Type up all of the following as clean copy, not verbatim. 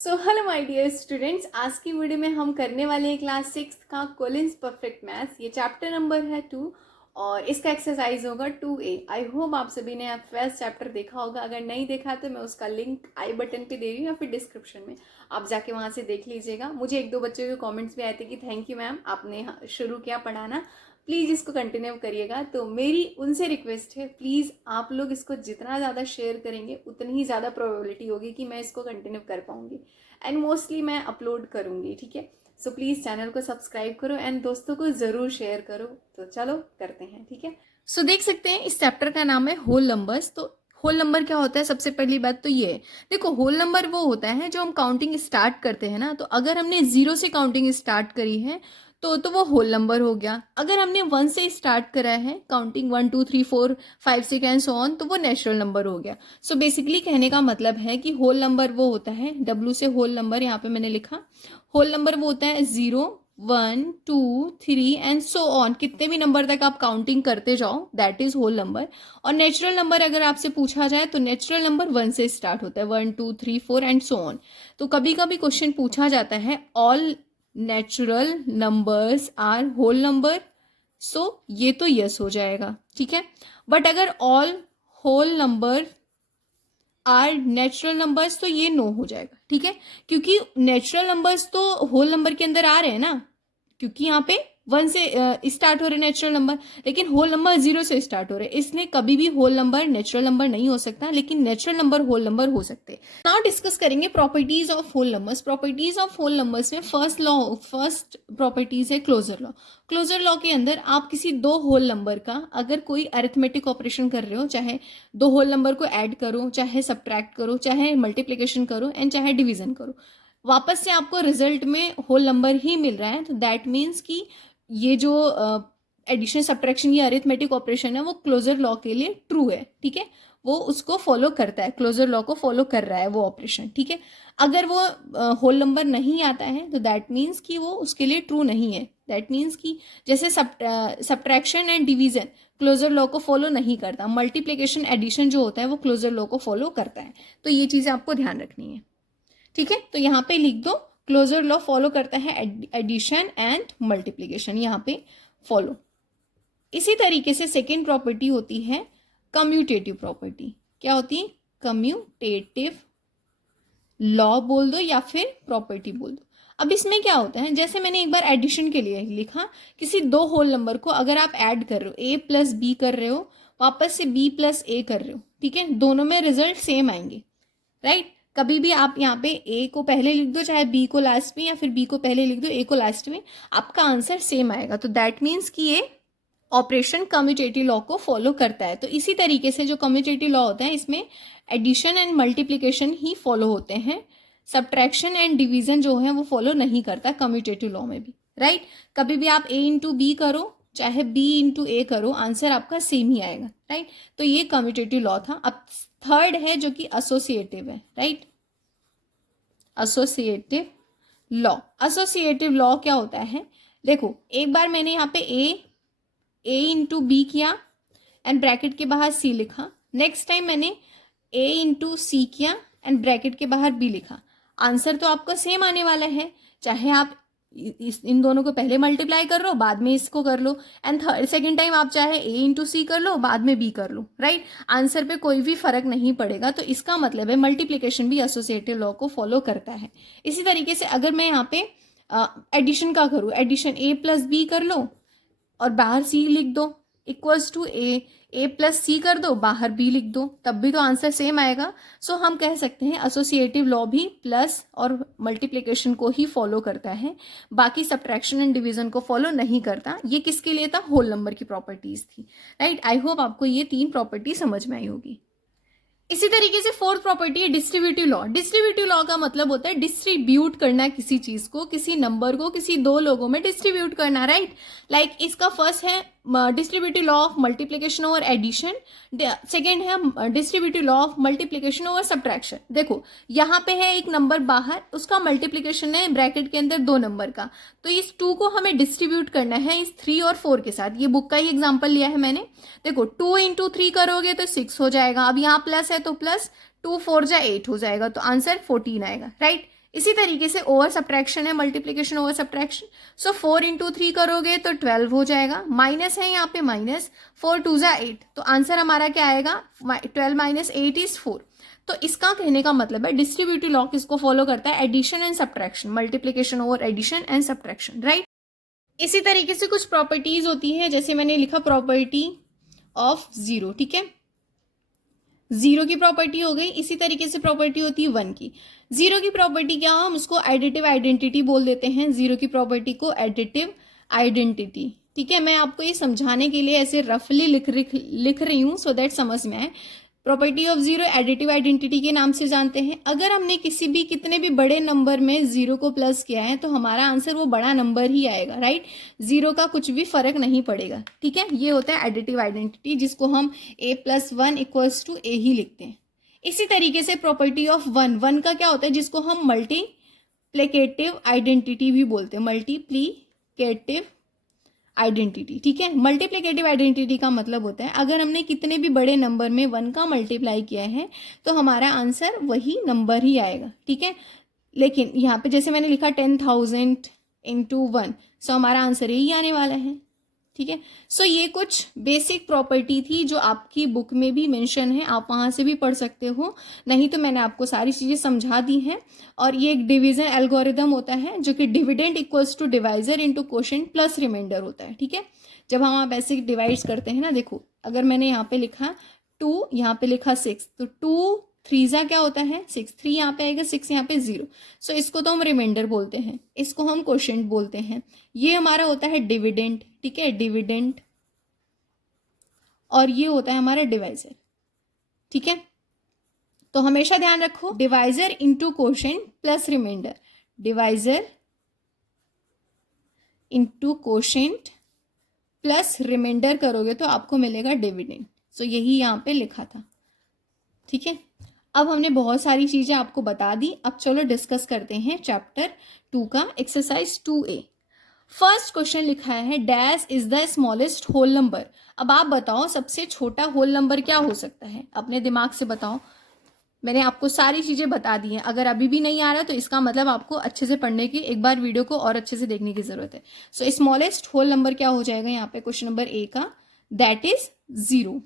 So hello my dear students, आज की video में हम करने वाले हैं क्लास 6 का कोलिन्स परफेक्ट मैथ्स। ये चैप्टर नंबर है 2 और इसका एक्सरसाइज होगा 2A। आई होप आप सभी ने फर्स्ट चैप्टर देखा होगा। अगर नहीं देखा तो मैं उसका लिंक आई बटन पे दे रही हूँ या फिर डिस्क्रिप्शन में, आप जाके वहाँ से देख लीजिएगा। मुझे एक दो बच्चों के कॉमेंट्स भी आए थे कि थैंक यू मैम, आपने शुरू किया पढ़ाना, प्लीज़ इसको कंटिन्यू करिएगा। तो मेरी उनसे रिक्वेस्ट है, प्लीज़ आप लोग इसको जितना ज़्यादा शेयर करेंगे उतनी ही ज़्यादा प्रोबेबिलिटी होगी कि मैं इसको कंटिन्यू कर पाऊँगी एंड मोस्टली मैं अपलोड करूँगी। ठीक है, सो प्लीज़ चैनल को सब्सक्राइब करो एंड दोस्तों को ज़रूर शेयर करो। तो चलो करते हैं। ठीक है, सो देख सकते हैं इस चैप्टर का नाम है होल नंबर्स। तो होल नंबर क्या होता है? सबसे पहली बात तो ये है, देखो होल नंबर वो होता है जो हम काउंटिंग स्टार्ट करते हैं ना। तो अगर हमने 0 से काउंटिंग स्टार्ट करी है तो वो होल नंबर हो गया। अगर हमने 1 से स्टार्ट करा है काउंटिंग 1 2 3 4 5 6 एंड सो ऑन, तो वो नेचुरल नंबर हो गया। सो बेसिकली कहने का मतलब है कि होल नंबर वो होता है, डब्ल्यू से होल नंबर यहाँ पे मैंने लिखा, होल नंबर वो होता है 0 1 2 3 एंड सो ऑन, कितने भी नंबर तक आप काउंटिंग करते जाओ, दैट इज होल नंबर। और नेचुरल नंबर अगर आपसे पूछा जाए तो नेचुरल नंबर 1 से स्टार्ट होता है, 1 2 3 4 एंड सो ऑन। तो कभी कभी क्वेश्चन पूछा जाता है all natural numbers are whole number, so ये तो यस हो जाएगा। ठीक है, बट अगर all whole number are natural numbers तो ये नो हो जाएगा। ठीक है, क्योंकि नेचुरल नंबर्स तो होल नंबर के अंदर आ रहे हैं ना, क्योंकि यहाँ पे 1 से स्टार्ट हो रहे नेचुरल नंबर, लेकिन होल नंबर 0 से स्टार्ट हो रहे, इसलिए कभी भी होल नंबर नेचुरल नंबर नहीं हो सकता, लेकिन नेचुरल नंबर होल नंबर हो सकते हैं। नाउ डिस्कस करेंगे properties of whole numbers. Properties of whole numbers में फर्स्ट प्रॉपर्टीज है क्लोजर लॉ। क्लोजर लॉ के अंदर आप किसी दो होल नंबर का अगर कोई अरिथमेटिक ऑपरेशन कर रहे हो, चाहे दो होल नंबर को ऐड करो, चाहे सब्ट्रैक्ट करो, चाहे मल्टीप्लीकेशन करो एंड चाहे डिवीजन करो, वापस से आपको रिजल्ट में होल नंबर ही मिल रहा है। तो दैट मीन्स कि ये जो एडिशन सब्ट्रैक्शन या अरिथमेटिक ऑपरेशन है वो क्लोजर लॉ के लिए ट्रू है। ठीक है, वो उसको फॉलो करता है, क्लोजर लॉ को फॉलो कर रहा है वो ऑपरेशन। ठीक है, अगर वो होल नंबर नहीं आता है तो दैट मीन्स कि वो उसके लिए ट्रू नहीं है। दैट मीन्स कि जैसे subtraction and division closure law को फॉलो नहीं करता, मल्टीप्लीकेशन एडिशन जो होता है वो क्लोजर लॉ को फॉलो करता है। तो ये चीज़ें आपको ध्यान रखनी है। ठीक है, तो यहाँ पे लिख दो क्लोजर लॉ फॉलो करता है एडिशन एंड मल्टीप्लीकेशन, यहाँ पे फॉलो। इसी तरीके से सेकेंड प्रॉपर्टी होती है कम्यूटेटिव प्रॉपर्टी। क्या होती है? कम्यूटेटिव लॉ बोल दो या फिर प्रॉपर्टी बोल दो। अब इसमें क्या होता है, जैसे मैंने एक बार एडिशन के लिए लिखा, किसी दो होल नंबर को अगर आप ऐड कर रहे हो, ए प्लस बी कर रहे हो, वापस से बी प्लस ए कर रहे हो, ठीक है, दोनों में रिजल्ट सेम आएंगे, राइट। कभी भी आप यहाँ पे ए को पहले लिख दो, चाहे बी को लास्ट में, या फिर बी को पहले लिख दो, ए को लास्ट में, आपका आंसर सेम आएगा। तो दैट मीन्स कि ये ऑपरेशन कम्यूटेटिव लॉ को फॉलो करता है। तो इसी तरीके से जो कम्यूटेटिव लॉ होता है इसमें एडिशन एंड मल्टीप्लीकेशन ही फॉलो होते हैं, सब्ट्रैक्शन एंड डिवीजन जो है वो फॉलो नहीं करता कम्यूटेटिव लॉ में भी, राइट। कभी भी आप ए इंटू बी करो, चाहे बी इंटू ए करो, आंसर आपका सेम ही आएगा, राइट। तो ये कम्यूटेटिव लॉ था। अब थर्ड है जो कि एसोसिएटिव है, right. Associative law, associative law क्या होता है? देखो, एक बार मैंने यहाँ पे ए इंटू बी किया एंड ब्रैकेट के बाहर सी लिखा, नेक्स्ट टाइम मैंने ए इंटू सी किया एंड ब्रैकेट के बाहर बी लिखा, आंसर तो आपका सेम आने वाला है। चाहे आप इन दोनों को पहले मल्टीप्लाई कर लो, बाद में इसको कर लो, एंड सेकेंड टाइम आप चाहे ए इंटू सी कर लो, बाद में बी कर लो, राइट। आंसर पे कोई भी फर्क नहीं पड़ेगा। तो इसका मतलब है मल्टीप्लीकेशन भी एसोसिएटिव लॉ को फॉलो करता है। इसी तरीके से अगर मैं यहाँ पे एडिशन का करूँ, एडिशन ए प्लस बी कर लो और बाहर सी लिख दो, इक्वल्स टू ए प्लस सी कर दो, बाहर बी लिख दो, तब भी तो आंसर सेम आएगा। सो हम कह सकते हैं एसोसिएटिव लॉ भी प्लस और मल्टीप्लिकेशन को ही फॉलो करता है, बाकी सब्ट्रैक्शन एंड डिवीजन को फॉलो नहीं करता। ये किसके लिए था? होल नंबर की प्रॉपर्टीज थी, राइट। आई होप आपको ये तीन प्रॉपर्टी समझ में आई होगी। इसी तरीके से फोर्थ प्रॉपर्टी है डिस्ट्रीब्यूटिव लॉ। डिस्ट्रीब्यूटिव लॉ का मतलब होता है डिस्ट्रीब्यूट करना किसी चीज को, किसी नंबर को किसी दो लोगों में डिस्ट्रीब्यूट करना, राइट। लाइक इसका फर्स्ट है distributive law of multiplication over addition, second है distributive law of multiplication over subtraction. देखो यहाँ पे है एक नंबर बाहर, उसका मल्टीप्लीकेशन है ब्रैकेट के अंदर दो नंबर का, तो इस 2 को हमें डिस्ट्रीब्यूट करना है इस 3 और 4 के साथ। ये बुक का ही एग्जाम्पल लिया है मैंने। देखो 2 इंटू 3 करोगे तो 6 हो जाएगा, अब यहाँ प्लस है तो प्लस 2 4 जा 8 हो जाएगा, तो आंसर 14 आएगा, राइट। इसी तरीके से ओवर सब्ट्रैक्शन है, मल्टीप्लीकेशन ओवर सब्ट्रैक्शन। सो 4 इंटू 3 करोगे तो 12 हो जाएगा, माइनस है यहाँ पे माइनस, 4 2 जा 8, तो आंसर हमारा क्या आएगा, 12 माइनस 8 इज 4। तो इसका कहने का मतलब है डिस्ट्रीब्यूटिव लॉ किसको फॉलो करता है, addition and subtraction, multiplication over addition and subtraction, right. इसी तरीके से कुछ प्रॉपर्टीज होती हैं, जैसे मैंने लिखा प्रॉपर्टी ऑफ जीरो, ठीक है, जीरो की प्रॉपर्टी हो गई। इसी तरीके से प्रॉपर्टी होती है 1 की। जीरो की प्रॉपर्टी क्या, हम उसको एडिटिव आइडेंटिटी बोल देते हैं, जीरो की प्रॉपर्टी को एडिटिव आइडेंटिटी, ठीक है। मैं आपको ये समझाने के लिए ऐसे रफली लिख रही हूँ सो दैट समझ में आए। Property of zero additive identity के नाम से जानते हैं। अगर हमने कितने भी बड़े नंबर में जीरो को प्लस किया है तो हमारा आंसर वो बड़ा नंबर ही आएगा, राइट। जीरो का कुछ भी फर्क नहीं पड़ेगा, ठीक है। ये होता है एडिटिव आइडेंटिटी, जिसको हम a+1 इक्वल्स टू a ही लिखते हैं। इसी तरीके से प्रॉपर्टी ऑफ वन का क्या होता है, जिसको हम मल्टीप्लिकेटिव आइडेंटिटी भी बोलते हैं, मल्टीप्लिकेटिव आइडेंटिटी, ठीक है। मल्टीप्लिकेटिव आइडेंटिटी का मतलब होता है अगर हमने कितने भी बड़े नंबर में 1 का मल्टीप्लाई किया है तो हमारा आंसर वही नंबर ही आएगा, ठीक है। लेकिन यहाँ पे जैसे मैंने लिखा 10,000 इंटू 1, सो हमारा आंसर यही आने वाला है, ठीक है। सो ये कुछ बेसिक प्रॉपर्टी थी जो आपकी बुक में भी मेंशन है, आप वहाँ से भी पढ़ सकते हो, नहीं तो मैंने आपको सारी चीज़ें समझा दी हैं। और ये एक डिवीजन एल्गोरिदम होता है जो कि dividend equals to divisor into quotient plus remainder होता है, ठीक है। जब हम आप ऐसे डिवाइड करते हैं ना, देखो अगर मैंने यहाँ पे लिखा 2, यहाँ पे लिखा 6, तो 2 3 जा क्या होता है 6, 3 यहाँ पे आएगा, 6 यहाँ पे 0, सो इसको तो हम रिमाइंडर बोलते हैं, इसको हम क्वोशेंट बोलते हैं। ये हमारा होता है डिविडेंड, ठीक है, डिविडेंड, और ये होता है हमारा डिवाइजर, ठीक है। तो हमेशा ध्यान रखो divisor into quotient plus remainder, divisor into quotient plus remainder करोगे तो आपको मिलेगा डिविडेंड। सो यही यहाँ पे लिखा था, ठीक है। अब हमने बहुत सारी चीजें आपको बता दी, अब चलो डिस्कस करते हैं चैप्टर 2 का एक्सरसाइज 2A। फर्स्ट क्वेश्चन लिखा है dash is the smallest whole number. अब आप बताओ सबसे छोटा होल नंबर क्या हो सकता है, अपने दिमाग से बताओ। मैंने आपको सारी चीजें बता दी हैं, अगर अभी भी नहीं आ रहा तो इसका मतलब आपको अच्छे से पढ़ने की, एक बार वीडियो को और अच्छे से देखने की जरूरत है। सो स्मॉलेस्ट होल नंबर क्या हो जाएगा यहाँ पे क्वेश्चन नंबर A का, दैट इज 0।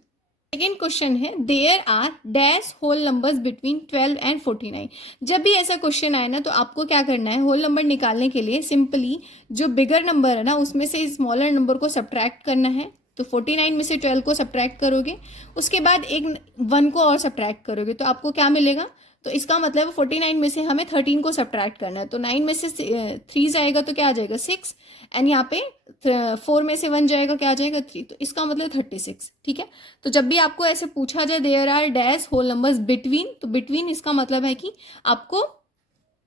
सेकेंड क्वेश्चन है there are dash whole numbers between 12 and 49। जब भी ऐसा क्वेश्चन आए ना तो आपको क्या करना है, होल नंबर निकालने के लिए सिंपली जो बिगर नंबर है ना उसमें से स्मॉलर नंबर को सब्ट्रैक्ट करना है। तो 49 में से 12 को सब्ट्रैक्ट करोगे, उसके बाद एक 1 को और सब्ट्रैक्ट करोगे तो आपको क्या मिलेगा, तो इसका मतलब 49 में से हमें 13 को सब्ट्रैक्ट करना है, तो 9 में से 3 जाएगा तो क्या आ जाएगा 6, एंड यहाँ पे 4 में से 1 जाएगा क्या आ जाएगा 3, तो इसका मतलब 36, ठीक है। तो जब भी आपको ऐसे पूछा जाए there are dash whole numbers between, तो बिटवीन इसका मतलब है कि आपको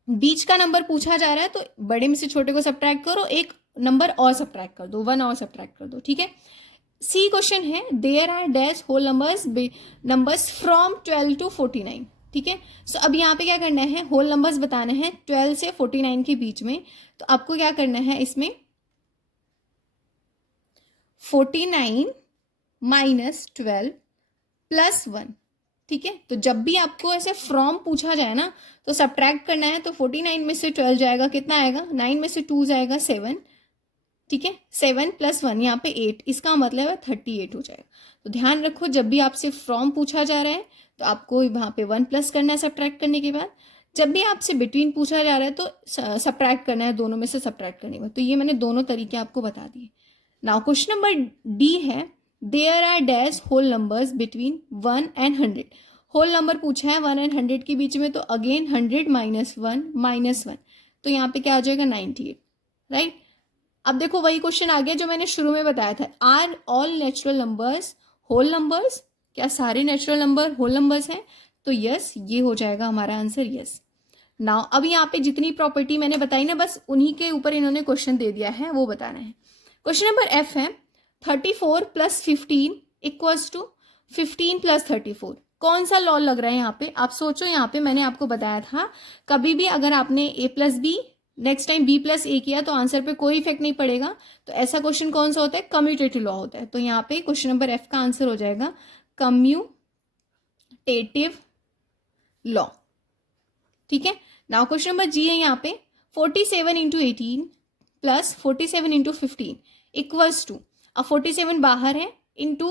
बीच का नंबर पूछा जा रहा है, तो बड़े में से छोटे को सब्ट्रैक्ट करो, एक नंबर और सब्ट्रैक्ट कर दो, 1 और सब्ट्रैक्ट कर दो, ठीक है। सी क्वेश्चन है there are dash whole numbers from 12 to 49, ठीक है। सो अब यहाँ पे क्या करना है, होल नंबर्स बताने हैं 12 से 49 के बीच में, तो आपको क्या करना है इसमें 49 माइनस 12 प्लस 1, ठीक है। तो जब भी आपको ऐसे फ्रॉम पूछा जाए ना तो सब्ट्रैक्ट करना है, तो 49 में से 12 जाएगा कितना आएगा, 9 में से 2 जाएगा 7, ठीक है, 7 प्लस 1 यहाँ पे 8, इसका मतलब है 38 हो जाएगा। तो ध्यान रखो जब भी आपसे फ्रॉम पूछा जा रहा है तो आपको वहाँ पे 1 प्लस करना है सब्ट्रैक्ट करने के बाद, जब भी आपसे बिटवीन पूछा जा रहा है तो सब्ट्रैक्ट करना है, दोनों में से सब्ट्रैक्ट करने के बाद। तो ये मैंने दोनों तरीके आपको बता दिए। नाउ क्वेश्चन नंबर D है there are dash whole numbers between 1 and 100। Whole number पूछा है 1 एंड 100 के बीच में, तो अगेन 100 माइनस 1, तो यहाँ पे क्या हो जाएगा 98, राइट। अब देखो वही क्वेश्चन आ गया जो मैंने शुरू में बताया था, are all natural numbers whole numbers, क्या सारे नेचुरल नंबर होल नंबर्स हैं, तो यस ये हो जाएगा हमारा आंसर यस। नाउ अब यहाँ पे जितनी प्रॉपर्टी मैंने बताई ना बस उन्हीं के ऊपर इन्होंने क्वेश्चन दे दिया है, वो बताना है। क्वेश्चन नंबर F है 34 प्लस 15 इक्वल्स टू 15 प्लस 34। कौन सा लॉ लग रहा है यहाँ पे, आप सोचो। यहाँ पे मैंने आपको बताया था कभी भी अगर आपने A plus B next time B plus A किया तो आंसर पे कोई इफेक्ट नहीं पड़ेगा, तो ऐसा क्वेश्चन कौन सा होता है, कम्यूटेटिव लॉ होता है। तो यहाँ पे क्वेश्चन नंबर F का आंसर हो जाएगा कम्यूटेटिव लॉ, ठीक है। नाउ क्वेश्चन नंबर जी है यहाँ पे 47 into 18 plus 47 into 15 equals to, अब 47 बाहर है इंटू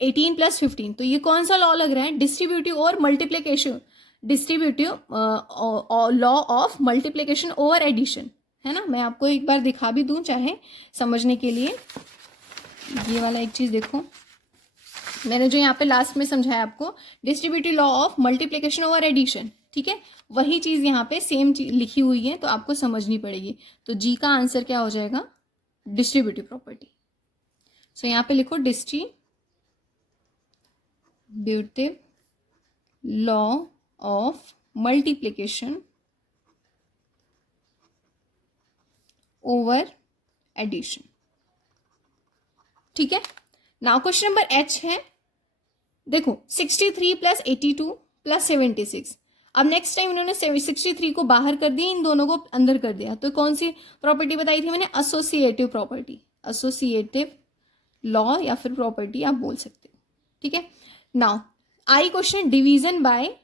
18 प्लस 15, तो ये कौन सा लॉ लग रहा है, डिस्ट्रीब्यूटिव और multiplication, distributive law of multiplication over addition, है ना। मैं आपको एक बार दिखा भी दूं चाहे समझने के लिए, ये वाला एक चीज देखो, मैंने जो यहाँ पे लास्ट में समझाया आपको distributive law of multiplication over addition, ठीक है, वही चीज यहाँ पे सेम चीज लिखी हुई है, तो आपको समझनी पड़ेगी। तो जी का आंसर क्या हो जाएगा, डिस्ट्रीब्यूटिव प्रॉपर्टी। सो यहाँ पे लिखो distributive law of multiplication over addition, ठीक है। नाउ क्वेश्चन नंबर एच है, देखो 63 प्लस 82 प्लस 76, अब नेक्स्ट टाइम इन्होंने 63 को बाहर कर दिया, इन दोनों को अंदर कर दिया, तो कौन सी प्रॉपर्टी बताई थी मैंने, एसोसिएटिव प्रॉपर्टी, एसोसिएटिव लॉ या फिर प्रॉपर्टी आप बोल सकते हो, ठीक है। Now I question, division by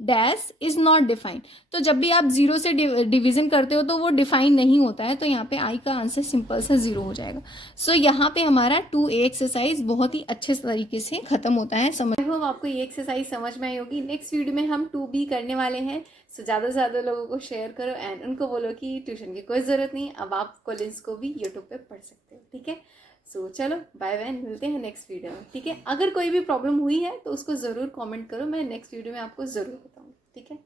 dash is not defined, तो जब भी आप जीरो से डिवीजन करते हो तो वो डिफाइन नहीं होता है, तो यहाँ पे आई का आंसर सिंपल सा जीरो हो जाएगा। सो यहाँ पे हमारा 2A एक्सरसाइज बहुत ही अच्छे तरीके से खत्म होता है। समझ होप आपको ये एक्सरसाइज समझ में आई होगी। नेक्स्ट वीडियो में हम 2B करने वाले हैं, सो ज़्यादा से ज़्यादा लोगों को शेयर करो एंड उनको बोलो कि ट्यूशन की कोई ज़रूरत नहीं, अब आप कॉलेज को भी यूट्यूब पे पढ़ सकते हो, ठीक है। सो चलो बाय बाय, मिलते हैं नेक्स्ट वीडियो में, ठीक है। अगर कोई भी प्रॉब्लम हुई है तो उसको ज़रूर कमेंट करो, मैं नेक्स्ट वीडियो में आपको ज़रूर बताऊँगी, ठीक है।